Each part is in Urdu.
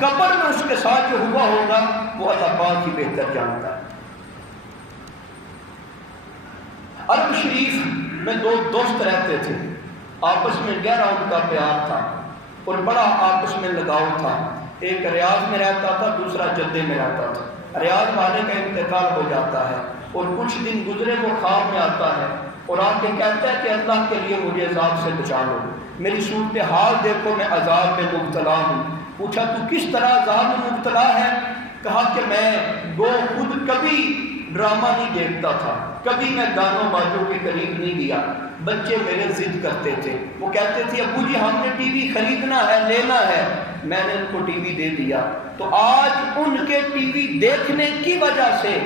قبر میں اس کے ساتھ جو ہوا ہوگا وہ اللہ پاک ہی بہتر جانتا ہے۔ عرب شریف میں دو دوست رہتے تھے، آپس میں گہرا ان کا پیار تھا اور بڑا آپس میں لگاؤ تھا۔ ایک ریاض میں رہتا تھا، دوسرا جدے میں رہتا تھا۔ ریاض والے کا انتقال ہو جاتا ہے اور کچھ دن گزرے وہ خواب میں آتا ہے اور آ کے کہتا ہے کہ اللہ کے لیے مجھے عذاب سے بچا لو، میری صورتحال دیکھو، میں عذاب میں مبتلا ہوں۔ پوچھا تو کس طرح عذاب میں مبتلا ہے؟ کہا کہ میں خود کبھی ڈرامہ نہیں دیکھتا تھا، کبھی میں گانوں بازوں کے قریب نہیں گیا، بچے میرے ضد کرتے تھے، وہ کہتے تھے ابو جی ہم نے ٹی وی خریدنا ہے، لینا ہے، میں نے ان کو ٹی وی دے دیا، تو آج ان کے ٹی وی دیکھنے کی وجہ سے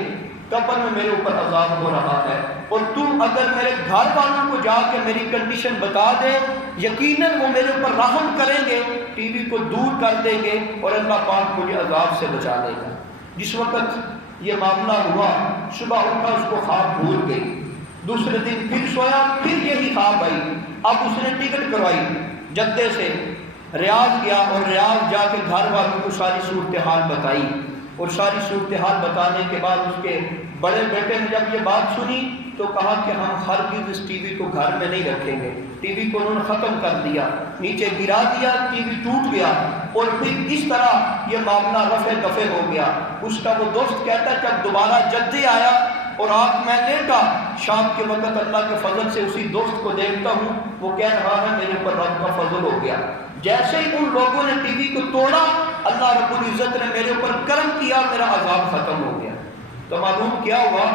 قبر میں میرے اوپر عذاب ہو رہا ہے، اور تم اگر میرے گھر والوں کو جا کے میری کنڈیشن بتا دے، یقیناً وہ میرے اوپر رحم کریں گے، ٹی وی کو دور کر دیں گے اور اللہ پاک مجھے عذاب سے بچا لے گا۔ جس وقت یہ معاملہ ہوا، صبح اٹھا اس کو خواب بھول گئی، دوسرے دن پھر سویا، پھر یہی خواب آئی۔ اب اس نے ٹکٹ کروائی، جدے سے ریاض گیا اور ریاض جا کے گھر والوں کو ساری صورتحال بتائی، اور ساری صورتحال بتانے کے بعد اس کے بڑے بیٹے نے جب یہ بات سنی تو کہا کہ ہم ہرگز اس ٹی وی کو گھر میں نہیں رکھیں گے۔ ٹی وی کو انہوں نے ختم کر دیا، نیچے گرا دیا، ٹی وی ٹوٹ گیا، اور پھر اس طرح یہ معاملہ رفع دفع ہو گیا۔ اس کا وہ دوست کہتا ہے جب دوبارہ جدے آیا اور آنکھ میں دیکھا، شام کے وقت اللہ کے فضل سے اسی دوست کو دیکھتا ہوں، وہ کہہ رہا ہے میرے پر رب کا فضل ہو گیا، جیسے ہی ان لوگوں نے ٹی وی کو توڑا اللہ رب العزت نے میرے اوپر کرم کیا، میرا عذاب ختم ہو گیا۔ تو معلوم کیا ہوا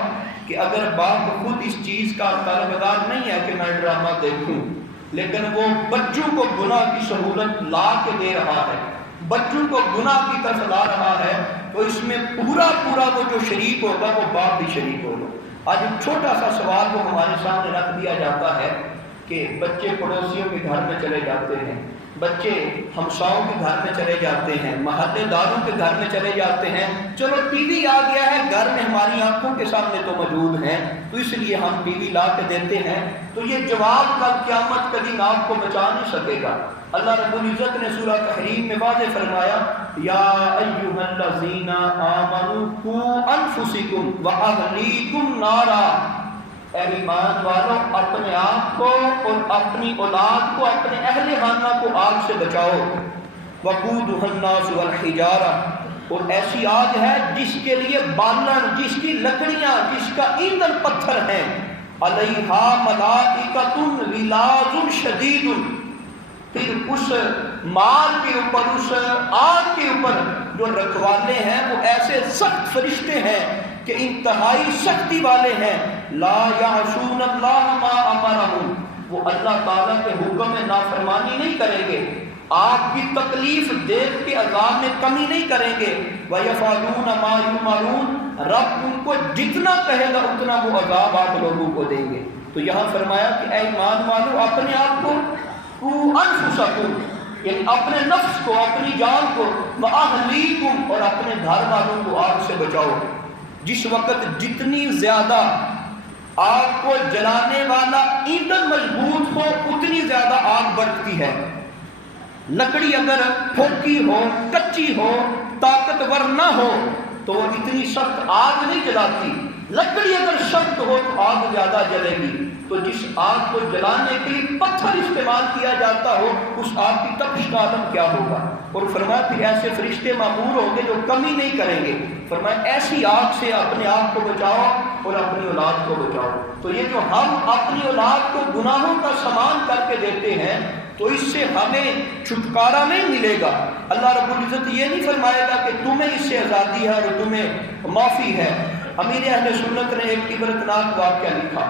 کہ اگر باپ خود اس چیز کا طلبگار نہیں ہے کہ میں ڈرامہ دیکھوں، لیکن وہ بچوں کو گناہ کی سہولت لا کے دے رہا ہے، بچوں کو گناہ کی طرف لا رہا ہے، تو اس میں پورا وہ جو شریک ہوگا وہ باپ بھی شریک ہوگا۔ آج ایک چھوٹا سا سوال وہ ہمارے سامنے رکھ دیا جاتا ہے کہ بچے پڑوسیوں کے گھر میں چلے جاتے ہیں، بچے ہمساؤں کے گھر میں چلے جاتے ہیں، محلے داروں کے گھر میں چلے جاتے ہیں، چلو ٹی وی آ گیا ہے گھر میں، ہماری آنکھوں کے سامنے تو موجود ہیں تو اس لیے ہم ٹی وی لا کے دیتے ہیں، تو یہ جواب کل قیامت کا دن آپ کو بچا نہیں سکے گا۔ اللہ رب العزت نے سورہ تحریم میں واضح فرمایا یا ایھا الذین آمنوا قوا انفسکم واہلیکم نارا، اے ایمان والو اپنے آپ کو اور اپنی اولاد کو، اپنے اہل خانہ کو آگ سے بچاؤ۔ وقودھا الناس والحجارہ، اور ایسی آگ ہے جس کے لیے بالن، جس کی لکڑیاں، جس کا ایندھن پتھر ہیں، علیہا ملائکۃ غلاظ شدید، پھر اس مال کے اوپر، اس آگ کے اوپر جو رکھوالے ہیں وہ ایسے سخت فرشتے ہیں کہ انتہائی سختی والے ہیں، لا یعصون اللہ ما امرہم، وہ اللہ تعالیٰ کے حکم میں نافرمانی نہیں کریں گے، آپ کی تکلیف دیکھ کے عذاب میں کمی نہیں کریں گے، وَيَفْعَلُونَ مَا يُؤْمَرُونَ، رب ان کو جتنا کہے گا اتنا وہ عذاب آپ لوگوں کو دیں گے۔ تو یہاں فرمایا کہ اے ایمان والو اپنے آپ کو، انفسکم، یعنی اپنے نفس کو، اپنی جان کو، وَأَهْلِيكُمْ، اور اپنے گھر والوں کو آگ سے بچاؤ۔ جس وقت جتنی زیادہ آگ کو جلانے والا ایندھن مضبوط ہو اتنی زیادہ آگ بڑھتی ہے۔ لکڑی اگر پھوکی ہو، کچی ہو، طاقتور نہ ہو تو وہ اتنی سخت آگ نہیں جلاتی، لکڑی اگر سخت ہو تو آگ زیادہ جلے گی۔ تو جس آگ کو جلانے کے لیے پتھر استعمال کیا جاتا ہو اس آگ کی تپش کا عالم کیا ہوگا۔ اور فرمایا پھر ایسے فرشتے معمور ہوں گے جو کمی نہیں کریں گے، فرمایا ایسی آگ سے اپنے آپ کو بچاؤ اور اپنی اولاد کو بچاؤ۔ تو یہ جو ہم اپنی اولاد کو گناہوں کا سامان کر کے دیتے ہیں تو اس سے ہمیں چھٹکارا نہیں ملے گا۔ اللہ رب العزت یہ نہیں فرمائے گا کہ تمہیں اس سے آزادی ہے اور تمہیں معافی ہے۔ امیر اہل سنت نے ایک عبرتناک واقعہ لکھا،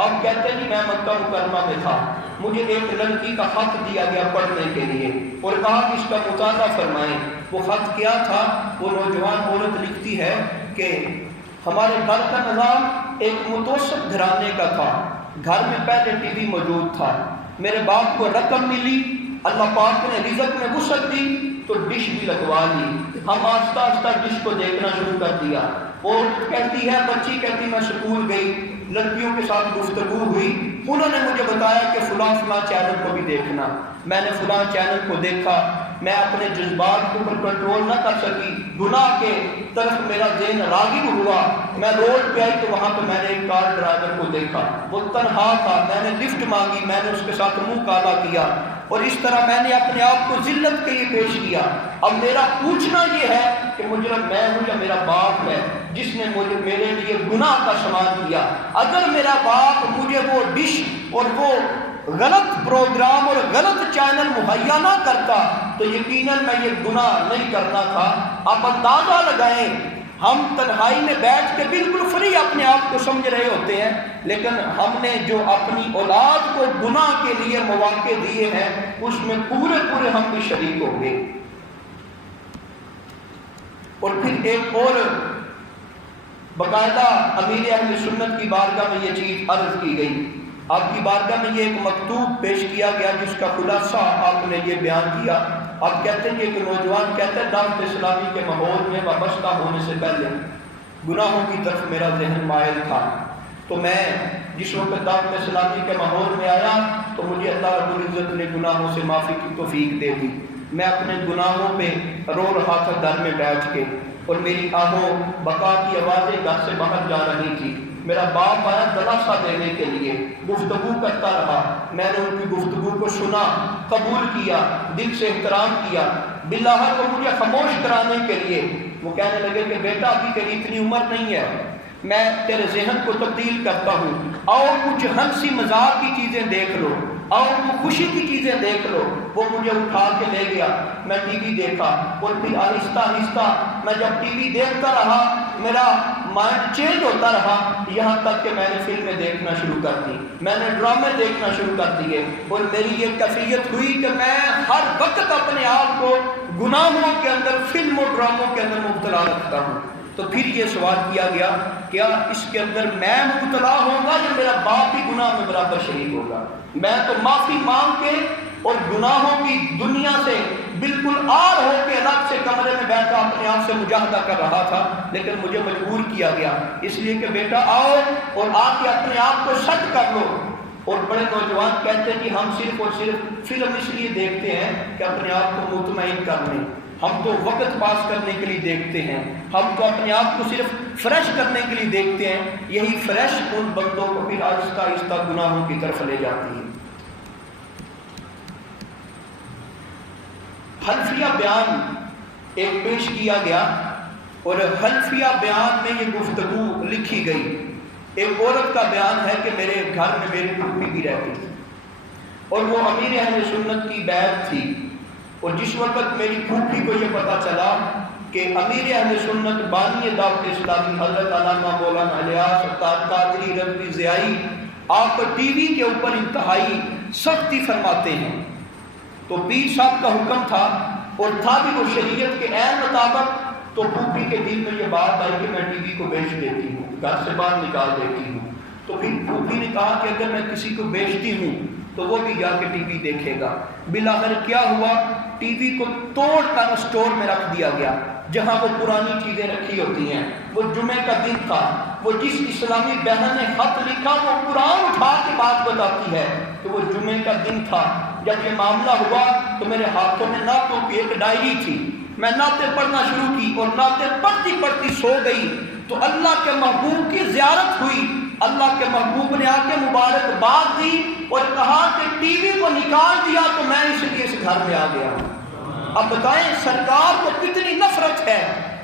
آپ کہتے ہیں میں مکہ مکرمہ میں تھا، مجھے ایک لڑکی کا خط دیا گیا پڑھنے کے لیے اور کہا کہ اس کا مطالعہ فرمائیں۔ وہ خط کیا تھا؟ وہ نوجوان عورت لکھتی ہے کہ ہمارے گھر کا نظام ایک متوسط گھرانے کا تھا، گھر میں پہلے ٹی وی موجود تھا، میرے باپ کو رقم ملی، اللہ پاک نے رزق میں وسعت دی تو ڈش بھی لگوا لی، ہم آہستہ آہستہ ڈش کو دیکھنا شروع کر دیا۔ اور کہتی ہے، بچی کہتی میں سکول گئی، لڑکیوں کے ساتھ گفتگو ہوئی، انہوں نے مجھے بتایا کہ فلاں فلاں چینل کو بھی دیکھنا، میں نے فلاں چینل کو دیکھا، میں اپنے جذبات کے اوپر کنٹرول نہ کر سکی، گناہ کے طرف میرا ذہن راغب ہوا، میں روڈ پہ آئی تو وہاں پہ میں نے ایک کار ڈرائیور کو دیکھا، وہ تنہا تھا، میں نے لفٹ مانگی، میں نے اس کے ساتھ منہ کالا کیا، اور اس طرح میں نے اپنے آپ کو ذلت کے لیے پیش کیا۔ اب میرا پوچھنا یہ ہے کہ مجرم میں ہوں یا میرا باپ ہے جس نے مجھے میرے لیے گناہ کا سامان کیا؟ اگر میرا باپ مجھے وہ ڈش اور وہ غلط پروگرام اور غلط چینل مہیا نہ کرتا تو یقیناً میں یہ گناہ نہیں کرنا تھا۔ آپ اندازہ لگائیں، ہم تنہائی میں بیٹھ کے بالکل فری اپنے آپ کو سمجھ رہے ہوتے ہیں، لیکن ہم نے جو اپنی اولاد کو گناہ کے لیے مواقع دیے ہیں اس میں پورے ہم بھی شریک ہوں گے۔ اور پھر ایک اور باقاعدہ امیر اہل سنت کی بارگاہ میں یہ چیز عرض کی گئی، آپ کی بارگاہ میں یہ ایک مکتوب پیش کیا گیا جس کا خلاصہ آپ نے یہ بیان کیا۔ آپ کہتے ہیں کہ ایک نوجوان کہتا ہے دعوت اسلامی کے ماحول میں وابستہ ہونے سے پہلے گناہوں کی طرف میرا ذہن مائل تھا، تو میں جس وقت دعوت اسلامی کے ماحول میں آیا تو مجھے اللہ رب العزت نے گناہوں سے معافی کی توفیق دے دی۔ میں اپنے گناہوں پہ رو رہا تھا گھر میں بیٹھ کے، اور میری آہوں بقا کی آوازیں گھر سے باہر جا رہی تھی۔ میرا باپ آیا دلاسا دینے کے لیے، گفتگو کرتا رہا، میں نے ان کی گفتگو کو سنا، قبول کیا، دل سے احترام کیا۔ بالآخر کو مجھے خاموش کرانے کے لیے وہ کہنے لگے کہ بیٹا ابھی تیری اتنی عمر نہیں ہے، میں تیرے ذہن کو تبدیل کرتا ہوں، آؤ کچھ ہنسی مذاق کی چیزیں دیکھ لو، آؤ خوشی کی چیزیں دیکھ لو۔ وہ مجھے اٹھا کے لے گیا، میں ٹی وی دیکھا، اور پھر آہستہ آہستہ میں جب ٹی وی دیکھتا رہا میرا مائنڈ چینج ہوتا رہا، یہاں تک کہ میں نے فلمیں دیکھنا شروع کر دی، میں نے ڈرامے دیکھنا شروع کر دیے، اور میری یہ کیفیت ہوئی کہ میں ہر وقت اپنے آپ کو گناہوں کے اندر، فلم و ڈراموں کے اندر مبتلا رکھتا ہوں۔ تو پھر یہ سوال کیا گیا کیا اس کے اندر میں مبتلا ہوں گا یا میرا باپ بھی گناہ میں برابر شریک ہوگا؟ میں تو معافی مانگ کے اور گناہوں کی دنیا سے بالکل آر ہو کے الگ سے کمرے میں بیٹھا اپنے آپ سے مجاہدہ کر رہا تھا، لیکن مجھے مجبور کیا گیا اس لیے کہ بیٹا آؤ اور آ کے اپنے آپ کو سچ کر لو۔ اور بڑے نوجوان کہتے ہیں کہ ہم صرف اور صرف فلم اس لیے دیکھتے ہیں کہ اپنے آپ کو مطمئن کر لیں، ہم تو وقت پاس کرنے کے لیے دیکھتے ہیں، ہم تو اپنے آپ کو صرف فریش کرنے کے لیے دیکھتے ہیں۔ یہی فریش ان بندوں کو پھر آہستہ آہستہ گناہوں کی طرف لے جاتی ہے۔ حلفیہ بیان ایک پیش کیا گیا، اور حلفیہ بیان میں یہ گفتگو لکھی گئی۔ ایک عورت کا بیان ہے کہ میرے گھر میں میری پھوپھی بھی رہتی تھی، اور وہ امیر اہل سنت کی بیعت تھی، اور جس وقت میری پھوپھی کو یہ پتہ چلا کہ امیر اہل سنت بانی دعوت اسلامی حضرت علامہ مولانا الیاس سرکار قادری رضوی ضیائی آپ ٹی وی کے اوپر انتہائی سختی فرماتے ہیں، تو پیر صاحب کا حکم تھا اور تھا بھی وہ شریعت کے عین مطابق، تو پھوپھی کے دل میں یہ بات آئی کہ میں ٹی وی کو بیچ دیتی ہوں، گھر سے باہر نکال دیتی ہوں۔ تو پھر پھوپھی نے کہا کہ اگر میں کسی کو بیچتی ہوں تو وہ بھی جا کے ٹی وی دیکھے گا۔ بالآخر کیا ہوا، ٹی وی کو توڑ کر اسٹور میں رکھ دیا گیا جہاں وہ پرانی چیزیں رکھی ہوتی ہیں۔ وہ جمعے کا دن تھا، وہ جس اسلامی بہن نے خط لکھا وہ قرآن اٹھا کے بات بتاتی ہے کہ وہ جمعے کا دن تھا۔ جب یہ معاملہ ہوا تو میرے ہاتھوں میں نعتوں کی ایک ڈائری تھی، میں نعتیں پڑھنا شروع کی اور نعتیں پڑھتی پڑھتی سو گئی، تو اللہ کے محبوب کی زیارت ہوئی۔ اللہ کے محبوب نے آ کے مبارکباد دی اور کہا کہ ٹی وی کو نکال دیا تو میں اس لیے اس گھر میں آ گیا ہوں۔ اب بتائیں سرکار کو کتنی نفرت ہے۔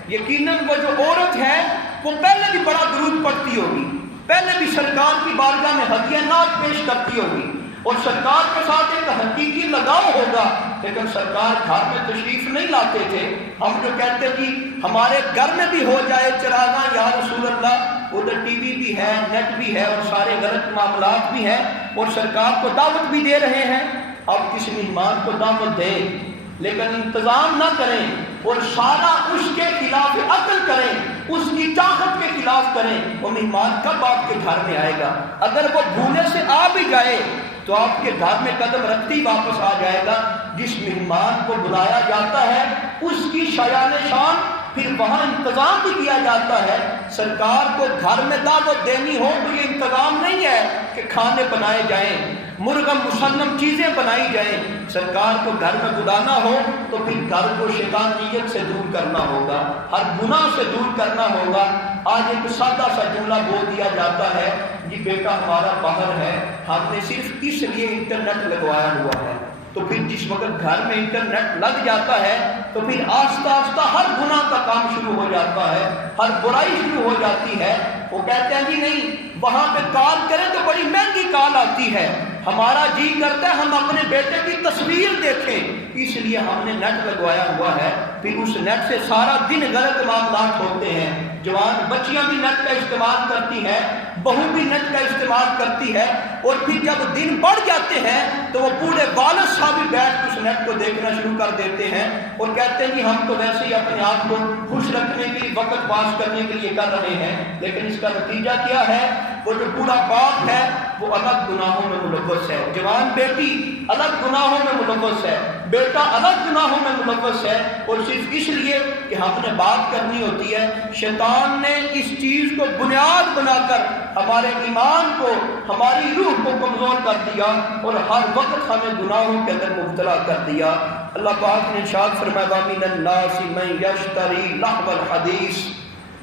یقیناً وہ جو عورت ہے وہ پہلے بھی بڑا درود پڑھتی ہوگی، پہلے بھی سرکار کی بارگاہ میں ہدیہ نعت پیش کرتی ہوگی، اور سرکار کے ساتھ ایک حقیقی لگاؤ ہوگا، لیکن سرکار گھر میں تشریف نہیں لاتے تھے۔ ہم جو کہتے کہ ہمارے گھر میں بھی ہو جائے چراغاں یا رسول اللہ، ادھر ٹی وی بھی ہے، نیٹ بھی ہے، اور سارے غلط معاملات بھی ہیں، اور سرکار کو دعوت بھی دے رہے ہیں۔ اب کسی مہمان کو دعوت دیں لیکن انتظام نہ کریں اور سارا اس کے خلاف عقل کریں، اس کی چاہت کے خلاف کریں، وہ مہمان کب آپ کے گھر میں آئے گا؟ اگر وہ بھولے سے آ بھی جائے تو آپ کے گھر میں قدم رکھتے ہی واپس آ جائے گا۔ جس مہمان کو بلایا جاتا ہے اس کی شایان شان پھر وہاں انتظام بھی کیا جاتا ہے۔ سرکار کو گھر میں دعوت دینی ہو تو یہ انتظام نہیں ہے کہ کھانے بنائے جائیں، مرغم مسلم چیزیں بنائی جائیں، سرکار کو گھر میں بلانا ہو تو پھر گھر کو شیطانیت سے دور کرنا ہوگا، ہر گناہ سے دور کرنا ہوگا۔ آج ایک سادہ سا جملہ بول دیا جاتا ہے جی بیٹا ہمارا باہر ہے، ہم نے صرف اس لیے انٹرنیٹ لگوایا ہوا ہے۔ تو پھر جس وقت گھر میں انٹرنیٹ لگ جاتا ہے تو پھر آہستہ آہستہ ہر گناہ کا کام شروع ہو جاتا ہے، ہر برائی شروع ہو جاتی ہے۔ وہ کہتے ہیں جی نہیں وہاں پہ کال کریں تو بڑی مہنگی کال آتی ہے، ہمارا جی کرتا ہے ہم اپنے بیٹے کی تصویر دیکھیں، اس لیے ہم نے نیٹ لگوایا ہوا ہے۔ پھر اس نیٹ سے سارا دن غلط معاملات ہوتے ہیں، جوان بچیاں بھی نیٹ کا استعمال کرتی ہیں، بہو بھی نیٹ کا استعمال کرتی ہے، اور پھر جب دن بڑھ جاتے ہیں تو وہ بوڑھے والد صاحب بھی بیٹھ اس نیٹ کو دیکھنا شروع کر دیتے ہیں اور کہتے ہیں کہ ہم تو ویسے ہی اپنے آپ کو خوش رکھنے کے لیے، وقت پاس کرنے کے لیے کر رہے ہیں، لیکن اس کا نتیجہ کیا ہے؟ وہ جو بوڑھا باپ ہے وہ الگ گناہوں میں ملوث ہے، جوان بیٹی الگ گناہوں میں ملوث ہے، بیٹا الگ گناہوں میں ملوث ہے، اور صرف اس لیے کہ ہم نے بات کرنی ہوتی ہے۔ شیطان نے اس چیز کو بنیاد بنا کر ہمارے ایمان کو، ہماری روح کو کمزور کر دیا اور ہر وقت ہمیں گناہوں کے اندر مبتلا کر دیا۔ اللہ پاک نے ارشاد فرمایا وَمِنَ النَّاسِ مَن يَشْتَرِي لَهْوَ الْحَدِيثِ،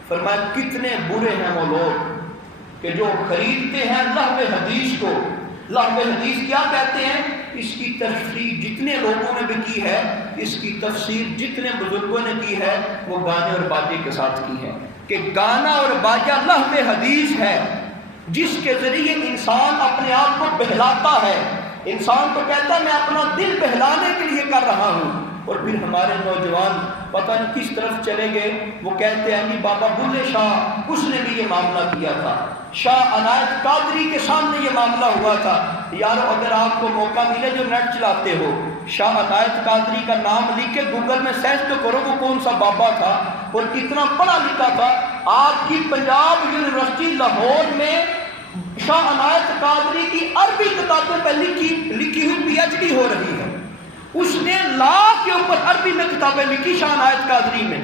فرمایا کتنے برے ہیں وہ لوگ کہ جو خریدتے ہیں لہو حدیث کو۔ لہو حدیث کیا کہتے ہیں؟ اس کی تشریح جتنے لوگوں نے بھی کی ہے، اس کی تفسیر جتنے بزرگوں نے کی ہے، وہ گانے اور باجے کے ساتھ کی ہے کہ گانا اور باجا لہو حدیث ہے جس کے ذریعے انسان اپنے آپ کو بہلاتا ہے۔ انسان تو کہتا ہے میں اپنا دل بہلانے کے لیے کر رہا ہوں، اور پھر ہمارے نوجوان پتہ نہیں کس طرف چلے گئے، وہ کہتے ہیں جی بابا بلے شاہ اس نے بھی یہ معاملہ کیا تھا، شاہ عنایت قادری کے سامنے یہ معاملہ ہوا تھا۔ یارو اگر آپ کو موقع ملے جو نیٹ چلاتے ہو، شاہ عنایت قادری کا نام لکھ کے گوگل میں سرچ تو کرو وہ کون سا بابا تھا اور کتنا پڑھا لکھا تھا۔ آپ کی پنجاب یونیورسٹی لاہور میں شاہ عنایت قادری کی عربی کتابوں پہ لکھی ہوئی پی ایچ ڈی ہو رہی ہے۔ اس نے لا کے اوپر عربی میں کتابیں لکھی شاہ عنایت قادری میں،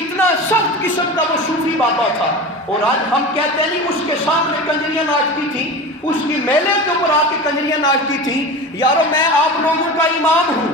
اتنا سخت قسم کا وہ صوفی بابا تھا۔ اور آج ہم کہتے ہیں نہیں اس کے سامنے کنجریاں ناچتی تھیں، اس کی میلے کے اوپر آ کے کنجریاں ناچتی تھیں۔ یارو میں آپ لوگوں کا امام ہوں،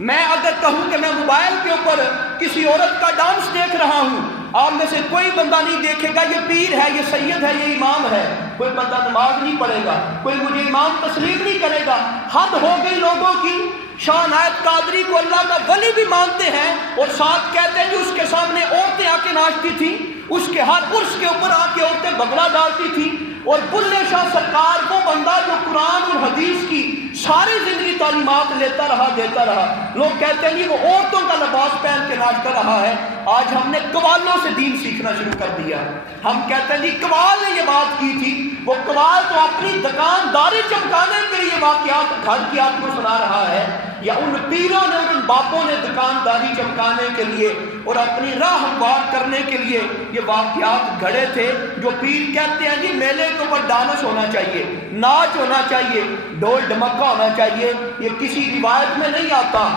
میں اگر کہوں کہ میں موبائل کے اوپر کسی عورت کا ڈانس دیکھ رہا ہوں، آپ میں سے کوئی بندہ نہیں دیکھے گا یہ پیر ہے، یہ سید ہے، یہ امام ہے، کوئی بندہ نماز نہیں پڑھے گا، کوئی مجھے امام تسلیم نہیں کرے گا۔ حد ہو گئی لوگوں کی، شاہ عنایت قادری کو اللہ کا ولی بھی مانتے ہیں اور ساتھ کہتے ہیں کہ اس کے سامنے عورتیں آ کے ناچتی تھیں، اس کے ہر عرس کے اوپر آ کے عورتیں بگڑا ڈالتی تھیں۔ اور بلے شاہ سرکار وہ بندہ جو قرآن اور حدیث کی ساری زندگی تعلیمات دیتا رہا، لوگ کہتے ہیں وہ عورتوں کا لباس پہن کے ناچتا رہا ہے۔ آج ہم نے قوالوں سے دین سیکھنا شروع کر دیا، ہم کہتے ہیں قوال نے یہ بات کی تھی، وہ قوال تو اپنی دکانداری چمکانے کے لیے واقعات گھر کی آپ کو سنا رہا ہے، یا ان پیروں نے اور ان باپوں نے دکانداری چمکانے کے لیے اور اپنی راہ ہموار کرنے کے لیے یہ واقعات گھڑے تھے۔ جو پیر کہتے ہیں جی میلے کے اوپر ڈانس ہونا چاہیے، ناچ ہونا چاہیے، ڈھول ڈھمکا ہونا چاہیے، یہ کسی روایت میں نہیں آتا۔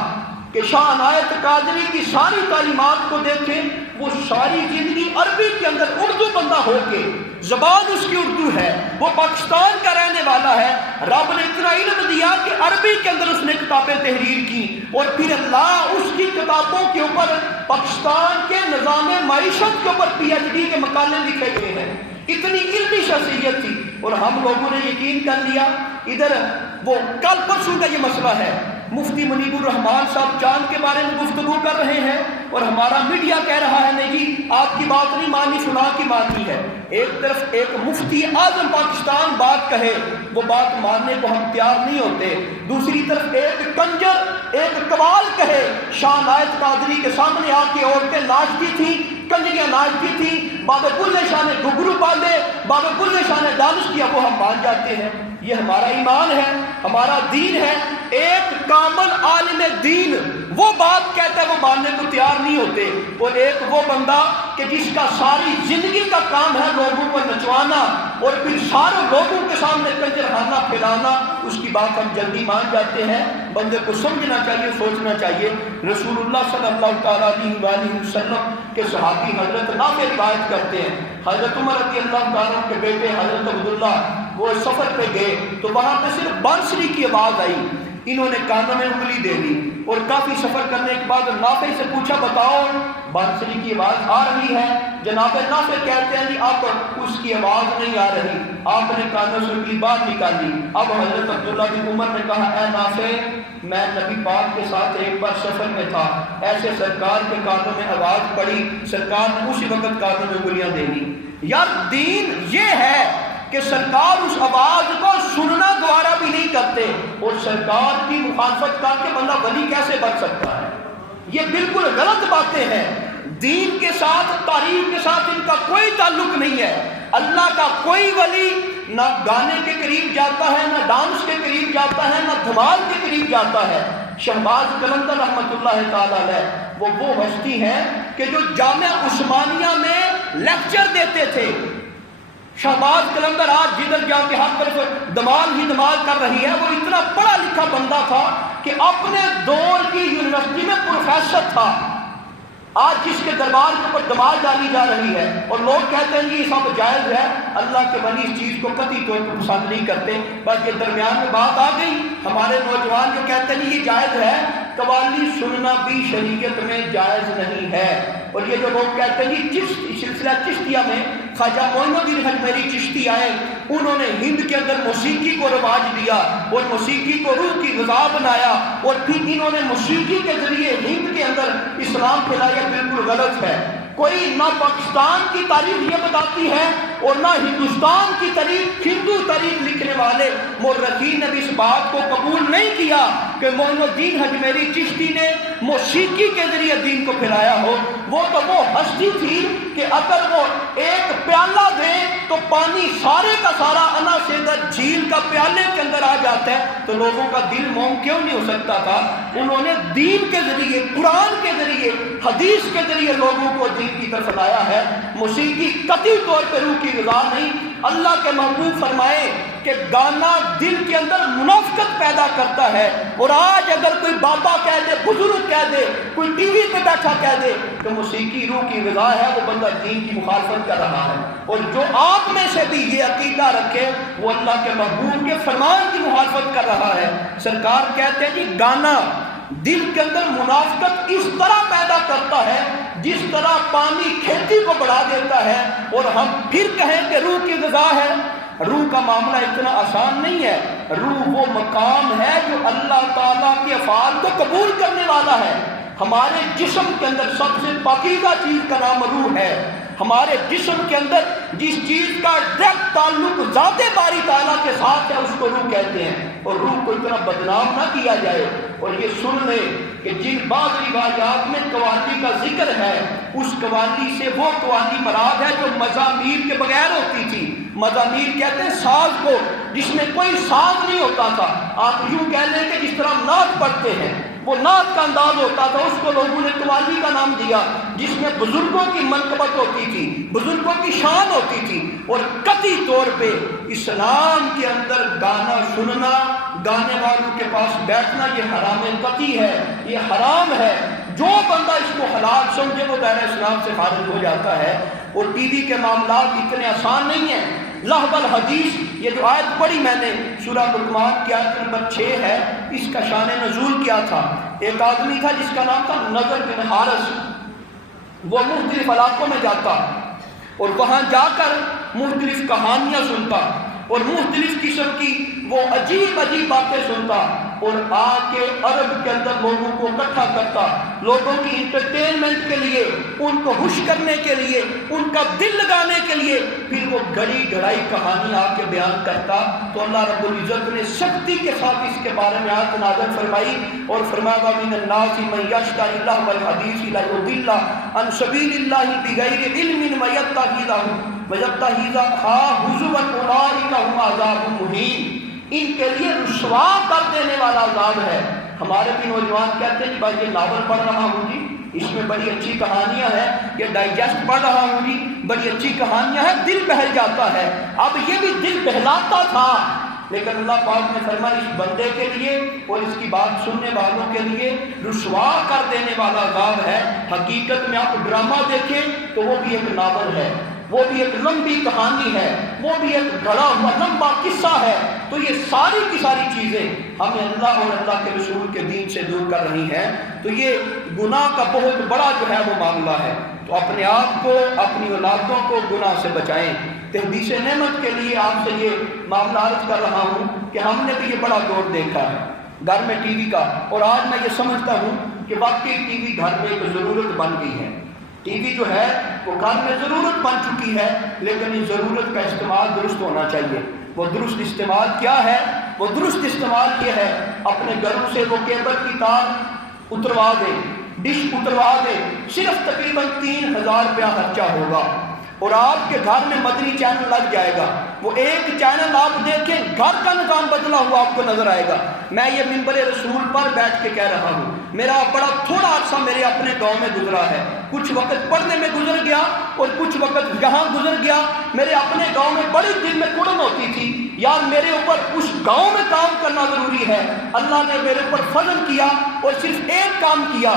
کہ شاہ عنایت قادری کی ساری تعلیمات کو دیکھیں، وہ ساری زندگی عربی کے اندر اردو بندہ ہو کے، زبان اس کی اردو ہے، وہ پاکستان کا رہنے والا ہے، رب نے اتنا علم دیا کہ عربی کے اندر اس نے کتابیں تحریر کی، اور پھر اللہ اس کی کتابوں کے اوپر پاکستان کے نظام معیشت کے اوپر پی ایچ ڈی کے مقالے لکھے گئے ہیں۔ اتنی علمی شخصیت تھی، اور ہم لوگوں نے یقین کر لیا۔ ادھر وہ کل پرسوں کا یہ مسئلہ ہے، مفتی منیب الرحمان صاحب چاند کے بارے میں گفتگو کر رہے ہیں اور ہمارا میڈیا کہہ رہا ہے نہیں جی آپ کی بات نہیں مانی، فلاں کی ماننی ہے۔ ایک طرف ایک مفتی اعظم پاکستان بات کہے، وہ بات ماننے کو ہم تیار نہیں ہوتے، دوسری طرف ایک کنجر ایک قوال کہے۔ شاہ عنایت قادری کے سامنے آ کے عورتیں ناچتی تھیں، کنجریاں ناچتی تھیں، بابا بلے شاہ نے گھگرو باندھے، بابا بلے شاہ نے ڈانس کیا، وہ ہم مان جاتے ہیں۔ یہ ہمارا ایمان ہے، ہمارا دین ہے۔ ایک کامل عالم دین وہ بات کہتا ہے وہ ماننے کو تیار نہیں ہوتے، اور ایک وہ بندہ کہ جس کا ساری زندگی کا کام ہے لوگوں کو نچوانا اور پھر سارے لوگوں کے سامنے کنجرخانہ پھیلانا، اس کی بات ہم جلدی مان جاتے ہیں۔ بندے کو سمجھنا چاہیے، سوچنا چاہیے۔ رسول اللہ صلی اللہ تعالیٰ علیہ وآلہ وسلم کے صحابی حضرت نافع روایت کرتے ہیں، حضرت عمر رضی اللہ تعالیٰ کے بیٹے حضرت عبداللہ وہ سفر پہ گئے تو وہاں پہ صرف بانسری کی آواز آئی، انہوں نے کانوں میں انگلی دے دی اور کافی سفر کرنے کے بعد نافع سے پوچھا بتاؤ بانسری کی آواز آ رہی ہے؟ جناب نافع کہتے ہیں جی اب اس کی آواز نہیں آ رہی۔ آپ نے کانوں سے انگلی باہر نکالی۔ اب حضرت عبداللہ بن عمر نے کہا اے نافع میں نبی پاک کے ساتھ ایک بار سفر میں تھا، ایسے سرکار کے کانوں میں آواز پڑی، سرکار نے اسی وقت کانوں میں انگلیاں دے دی۔ یار دین یہ ہے کہ سرکار اس آواز کو سننا گوارا بھی نہیں کرتے، اور سرکار کی مخالفت کر کے بندہ ولی کیسے بن سکتا ہے؟ یہ بالکل غلط باتیں ہیں۔ دین کے ساتھ تاریخ کے ساتھ ان کا کوئی تعلق نہیں ہے۔ اللہ کا کوئی ولی نہ گانے کے قریب جاتا ہے، نہ ڈانس کے قریب جاتا ہے، نہ دھمال کے قریب جاتا ہے۔ شہباز قلندر رحمۃ اللہ تعالی علیہ وہ ہستی ہیں کہ جو جامعہ عثمانیہ میں لیکچر دیتے تھے۔ شہباز قلندر آج جدھر جا کے ہر طرف دمال ہی دمال کر رہی ہے، وہ اتنا پڑھا لکھا بندہ تھا کہ اپنے دور کی یونیورسٹی میں پروفیسر تھا۔ آج جس کے دربار کے اوپر دمال ڈالی جا رہی ہے اور لوگ کہتے ہیں یہ سب جائز ہے، اللہ کے ولی اس چیز کو قطعی طور پر پسند نہیں کرتے۔ بس یہ درمیان میں بات آ گئی، ہمارے نوجوان جو کہتے ہیں یہ جائز ہے، قوالی سننا بھی شریعت میں جائز نہیں ہے۔ اور یہ جو لوگ کہتے ہیں یہ سلسلہ چشتیہ میں خواجہ معین الدین اجمیری چشتی آئے، انہوں نے ہند کے اندر موسیقی کو رواج دیا اور موسیقی کو روح کی غذا بنایا، اور پھر انہوں نے موسیقی کے ذریعے ہند کے اندر اسلام پھیلایا، بالکل غلط ہے۔ کوئی نہ پاکستان کی تاریخ یہ بتاتی ہے اور نہ ہندوستان کی تاریخ، ہندو تاریخ لکھنے والے مورخین نے بھی اس بات کو قبول نہیں کیا کہ معین الدین اجمیری چشتی نے موسیقی کے ذریعے دین کو پھیلایا ہو۔ وہ تو وہ ہستی تھی کہ اگر وہ ایک پیالہ دے تو پانی سارے کا سارا انا سیدھا جھیل کا پیالے کے اندر آ جاتا ہے، تو لوگوں کا دل موم کیوں نہیں ہو سکتا تھا؟ انہوں نے دین کے ذریعے، قرآن کے ذریعے، حدیث کے ذریعے لوگوں کو دین کی طرف لایا ہے۔ موسیقی قطعی طور پر روح کی غذا نہیں۔ اللہ کے محبوب فرمائے کہ گانا دل کے اندر منافقت پیدا کرتا ہے، اور آج اگر کوئی بابا کہہ دے، بزرگ کہہ دے، کوئی ٹی وی پہ بیٹھا کہہ دے کہ موسیقی روح کی غذا ہے، وہ بندہ دین کی مخالفت کر رہا ہے۔ اور جو آپ میں سے بھی یہ عقیدہ رکھے وہ اللہ کے محبوب کے فرمان کی مخالفت کر رہا ہے۔ سرکار کہتے ہیں جی گانا دل کے اندر منافقت اس طرح پیدا کرتا ہے جس طرح پانی کھیتی کو بڑھا دیتا ہے، اور ہم پھر کہیں کہ روح کی غذا ہے۔ روح کا معاملہ اتنا آسان نہیں ہے۔ روح وہ مقام ہے جو اللہ تعالیٰ کے افعال کو قبول کرنے والا ہے۔ ہمارے جسم کے اندر سب سے پاکیزہ چیز کا نام روح ہے۔ ہمارے جسم کے اندر جس چیز کا ڈائریکٹ تعلق ذات باری تعالیٰ کے ساتھ ہے اس کو روح کہتے ہیں، اور روح کو اتنا بدنام نہ کیا جائے۔ اور یہ سن لے کہ جن بعض روایات میں قوالی کا ذکر ہے، اس قوالی سے وہ قوالی مراد ہے جو مزامیر کے بغیر ہوتی تھی۔ مزامیر کہتے ہیں ساز کو جس میں کوئی ساز نہیں ہوتا تھا۔ آپ یوں کہہ لیں کہ جس طرح ہم نعت پڑھتے ہیں، وہ نعت کا انداز ہوتا تھا، اس کو لوگوں نے قوالی کا نام دیا، جس میں بزرگوں کی منقبت ہوتی تھی، بزرگوں کی شان ہوتی تھی۔ اور قطعی طور پہ اسلام کے اندر گانا سننا، گانے والوں کے پاس بیٹھنا، یہ حرام قطعی ہے، یہ حرام ہے۔ جو بندہ اس کو حلال سمجھے وہ دائرہ اسلام سے خارج ہو جاتا ہے۔ اور ٹی وی کے معاملات اتنے آسان نہیں ہیں۔ لہو الحدیث، یہ جو آیت پڑھی میں نے سورہ لقمان کی آیت نمبر 6 ہے، اس کا شان نزول کیا تھا۔ ایک آدمی تھا جس کا نام تھا نضر بن حارث، وہ مختلف علاقوں میں جاتا اور وہاں جا کر مختلف کہانیاں سنتا اور مختلف قسم کی وہ عجیب عجیب باتیں سنتا، اور آ کے عرب کے اندر لوگوں کو اکٹھا کرتا، لوگوں کی انٹرٹینمنٹ کے لیے، ان کو خوش کرنے کے لیے، ان کا دل لگانے کے لیے، پھر وہ گھڑی گھڑائی کہانی آ کے بیان کرتا۔ تو اللہ رب العزت نے سختی کے ساتھ اس کے بارے میں آیت نازل فرمائی اور فرمایا وَمِنَ النَّاسِ مَن يَشْتَرِي لَهْوَ الْحَدِيثِ لِيُضِلَّ عَن سَبِيلِ اللَّهِ بِغَيْرِ عِلْمٍ وَيَتَّخِذَهَا هُزُوًا أُولَٰئِكَ هُمْ عَذَابٌ مُهِينٌ۔ ان کے لیے رسوا کر دینے والا عذاب ہے۔ ہمارے بھی نوجوان کہتے ہیں بھائی یہ ناول پڑھ رہا ہوں جی، اس میں بڑی اچھی کہانیاں ہیں، یہ ڈائجسٹ پڑھ رہا ہوں جی، بڑی اچھی کہانیاں ہیں، دل بہل جاتا ہے۔ اب یہ بھی دل بہلاتا تھا، لیکن اللہ پاک نے فرمایا اس بندے کے لیے اور اس کی بات سننے والوں کے لیے رسوا کر دینے والا عذاب ہے۔ حقیقت میں آپ ڈرامہ دیکھیں تو وہ بھی ایک ناول ہے، وہ بھی ایک لمبی کہانی ہے، وہ بھی ایک گڑا ہوا لمبا قصہ ہے۔ تو یہ ساری کی ساری چیزیں ہمیں اللہ اور اللہ کے رسول کے دین سے دور کر رہی ہیں۔ تو یہ گناہ کا بہت بڑا جو ہے وہ معاملہ ہے۔ تو اپنے آپ کو، اپنی اولادوں کو گناہ سے بچائیں۔ تحدیث نعمت کے لیے آپ سے یہ معاملہ عرض کر رہا ہوں کہ ہم نے بھی یہ بڑا دور دیکھا ہے گھر میں ٹی وی کا، اور آج میں یہ سمجھتا ہوں کہ واقعی ٹی وی گھر میں ایک ضرورت بن گئی ہے۔ ٹی وی جو ہے وہ گھر میں ضرورت بن چکی ہے، لیکن اس ضرورت کا استعمال درست ہونا چاہیے۔ وہ درست استعمال کیا ہے؟ وہ درست استعمال یہ ہے، اپنے گھروں سے وہ کیبل کی تار اتروا دیں، ڈش اتروا دیں، صرف تقریباً 3000 روپیہ خرچہ ہوگا اور آپ کے گھر میں مدنی چینل لگ جائے گا۔ وہ ایک چینل آپ دیکھیں، گھر کا نظام بدلا ہوا آپ کو نظر آئے گا۔ میں یہ منبر رسول پر بیٹھ کے کہہ رہا ہوں، میرا بڑا تھوڑا عرصہ میرے اپنے گاؤں میں گزرا ہے، کچھ وقت پڑھنے میں گزر گیا اور کچھ وقت یہاں گزر گیا۔ میرے اپنے گاؤں میں بڑی دل میں کڑن ہوتی تھی، یار میرے اوپر اس گاؤں میں کام کرنا ضروری ہے۔ اللہ نے میرے اوپر فضل کیا اور صرف ایک کام کیا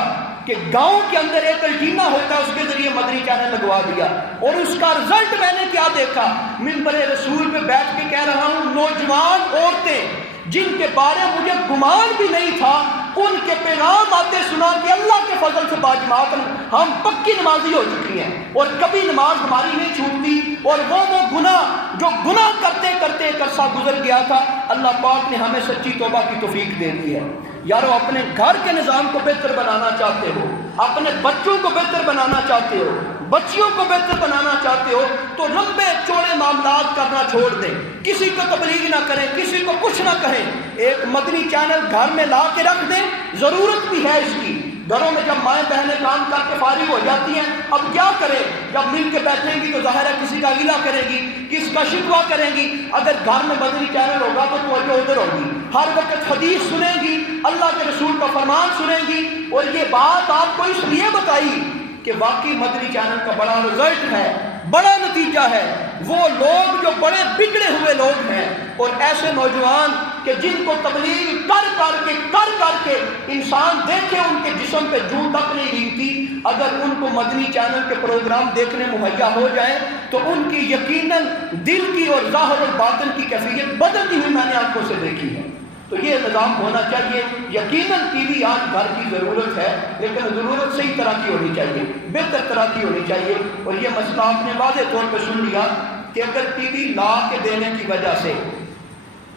کہ گاؤں کے اندر ایک الٹینا ہوتا ہے، اس کے ذریعے مدنی چینل لگوا دیا، اور اس کا رزلٹ میں نے کیا دیکھا؟ منبر رسول پہ بیٹھ کے کہہ رہا ہوں، نوجوان عورتیں جن کے بارے مجھے گمان بھی نہیں تھا، ان کے پیغام آتے سنا کہ اللہ کے فضل سے باجماعت ہم پکی نمازی ہو چکی ہیں اور کبھی نماز ہماری نہیں چھوٹتی، اور وہ گناہ جو گناہ کرتے کرتے ایک عرصہ گزر گیا تھا، اللہ پاک نے ہمیں سچی توبہ کی توفیق دے دی ہے۔ یارو اپنے گھر کے نظام کو بہتر بنانا چاہتے ہو، اپنے بچوں کو بہتر بنانا چاہتے ہو، بچیوں کو بہتر بنانا چاہتے ہو، تو لمبے چوڑے معاملات کرنا چھوڑ دیں، کسی کو تبلیغ نہ کریں، کسی کو کچھ نہ کہیں، ایک مدنی چینل گھر میں لا کے رکھ دیں، ضرورت بھی ہے اس کی۔ گھروں میں جب مائیں بہنیں کام کر کے فارغ ہو جاتی ہیں، اب کیا کریں؟ جب مل کے بیٹھیں گی تو ظاہر ہے کسی کا گلہ کریں گی، کس کا شکوہ کریں گی۔ اگر گھر میں مدنی چینل ہوگا تو توجہ ادھر ہوگی، ہر وقت حدیث سنیں گی، اللہ کے رسول کا فرمان سنیں گی۔ اور یہ بات آپ کو اس لیے بتائی کہ واقعی مدنی چینل کا بڑا رزلٹ ہے، بڑا نتیجہ ہے۔ وہ لوگ جو بڑے بگڑے ہوئے لوگ ہیں اور ایسے نوجوان کہ جن کو تبلیغ کر کے انسان دیکھے ان کے جسم پہ جوں تک نہیں ریگتی، اگر ان کو مدنی چینل کے پروگرام دیکھنے مہیا ہو جائے تو ان کی یقیناً دل کی اور ظاہر اور باطن کی کیفیت بدلتی ہوئی میں نے آنکھوں سے دیکھی ہے۔ تو یہ نظام ہونا چاہیے۔ یقیناً ٹی وی آج گھر کی ضرورت ہے، لیکن ضرورت صحیح طرح کی ہونی چاہیے، بہتر طرح کی ہونی چاہیے۔ اور یہ مسئلہ آپ نے واضح طور پہ سن لیا کہ اگر ٹی وی لا کے دینے کی وجہ سے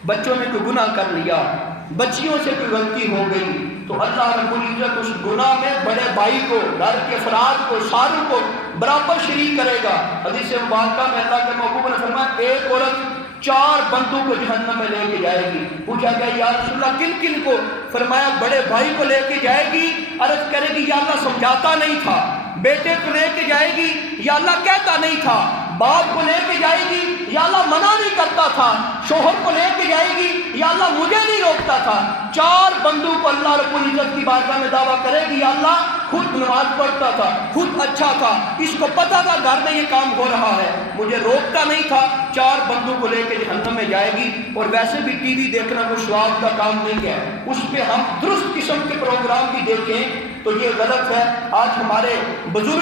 بچوں نے کوئی گناہ کر لیا، بچیوں سے کوئی غلطی ہو گئی، تو اللہ رب العزت اس گناہ میں بڑے بھائی کو، گھر کے افراد کو، ساروں کو برابر شریک کرے گا۔ حدیث مبارکہ میں اللہ کے محبوب نے فرمایا ایک عورت 4 بندوں کو جہنم میں لے کے جائے گی۔ پوچھا گیا یا رسول اللہ کن کن کو؟ فرمایا بڑے بھائی کو لے کے جائے گی، عرض کرے گی یا اللہ سمجھاتا نہیں تھا، بیٹے کو لے کے جائے گی یا اللہ کہتا نہیں تھا، باپ کو لے کے جائے گی یا اللہ منع نہیں کرتا تھا، شوہر کو لے کے جائے گی یا اللہ مجھے نہیں روکتا تھا۔ 4 بندوں کو اللہ رب العزت کی بارگاہ میں دعویٰ کرے گی یا اللہ خود نماز پڑھتا تھا، خود اچھا تھا، اس کو پتا تھا گھر میں یہ کام ہو رہا ہے، مجھے روکتا نہیں تھا۔ 4 بندوں کو لے کے جہنم میں جائے گی۔ اور ویسے بھی ٹی وی دیکھنا کوئی ثواب کا کام نہیں ہے، اس پہ ہم درست قسم کے پروگرام بھی دیکھیں تو یہ غلط ہے۔ آج ہمارے بزرگ